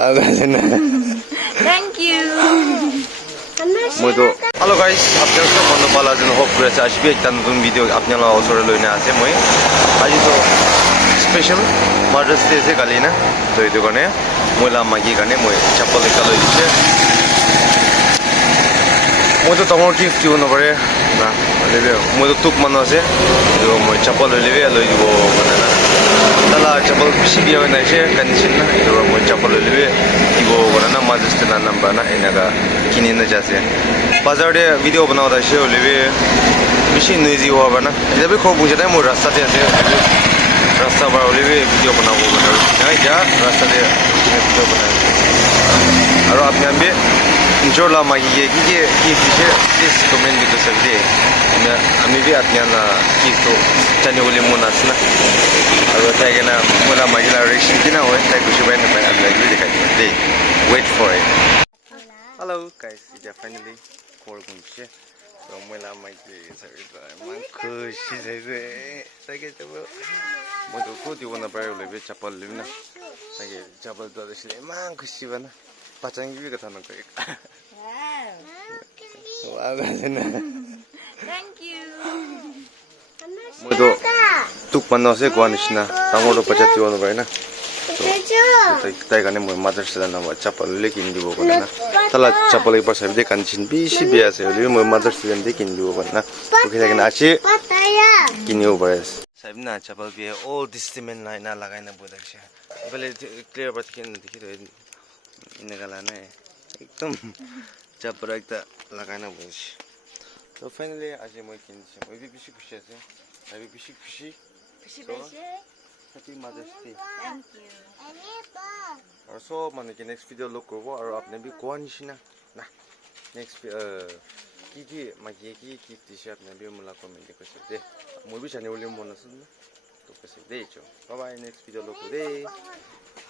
Thank you. মই তো hello guys আপনারা সব বন্ধু ভালো আছেন হোপ করেছে আসবে একটা নতুন ভিডিও আপনারা অসরে লইনে আছে মই আজি তো স্পেশাল মাদার্স ডে আছে কালি না তো এই দোকানে মহিলা মাগি কানে মই চপ্পল একটা লই দিছে মই তো তোমার গিফট দিব নপারে না লেবে মই তো তুক মানুষ আছে তো মই চপ্পল লই লেবে লই দিব মানে না তালা চপ্পল বেশি বিয়া হয় নাইছে কন্ডিশন না তো মই চপ্পল লই লেবে দিব মানে না মাদার্স ডে না নাম্বার না এনাকা কিনে না যাচ্ছে বাজারে ভিডিও বানাও দাইছে লেবে বেশি নইজি হওয়া না এটা বি খুব বুঝে না মোর রাস্তাতে আছে রাস্তা বার লেবে ভিডিও বানাবো মানে না যা রাস্তাতে ভিডিও বানাবো আর আপনি আমি Insyaallah magi gigi kife please comment dito sa video. Ami bi atnya na kito tani uli munas na. Aro tayo na mula magi la reaction kina hoy tayo ko siya na pa at like video kay wait for it. Hello guys, ija finally call ko siya. So mula magi sa ito man kushi sa ito mo to ko di wala pa uli bi chapal lim na. Sige chapal to sila man kushi ba na. Pacang gibi kata nak kayak. Wow, Thank you. Mudo tuk pano se kuan isna. Tango do pacati wano bay na. Tay kane mo mother sa na wa chapal lekin di bo na. Tala chapal ipar sa de kanchin bisi biasa. Oli mo mother sa de kin di bo na. Okay tay kana achi. Kini ubares. Sabi na chapal biya all this cement na lagay na bodak siya. Bale clear bat kin dikhi to निकालना है एकदम चपरा एक लगाना बोझ तो finally आज मैं किन्हीं मैं भी खुशी खुशी है मैं भी खुशी खुशी happy mother's day Thank you. और सो माने कि नेक्स्ट वीडियो लोग करो और आपने भी कौन सी ना नेक्स्ट की मागिए की टी शर्ट आपने भी मुला कमेंट कर सकते मैं भी जाने वाली हूँ मोना सुन तो कर सकते हैं बाय बाय नेक्स्ट वीडियो लोग करो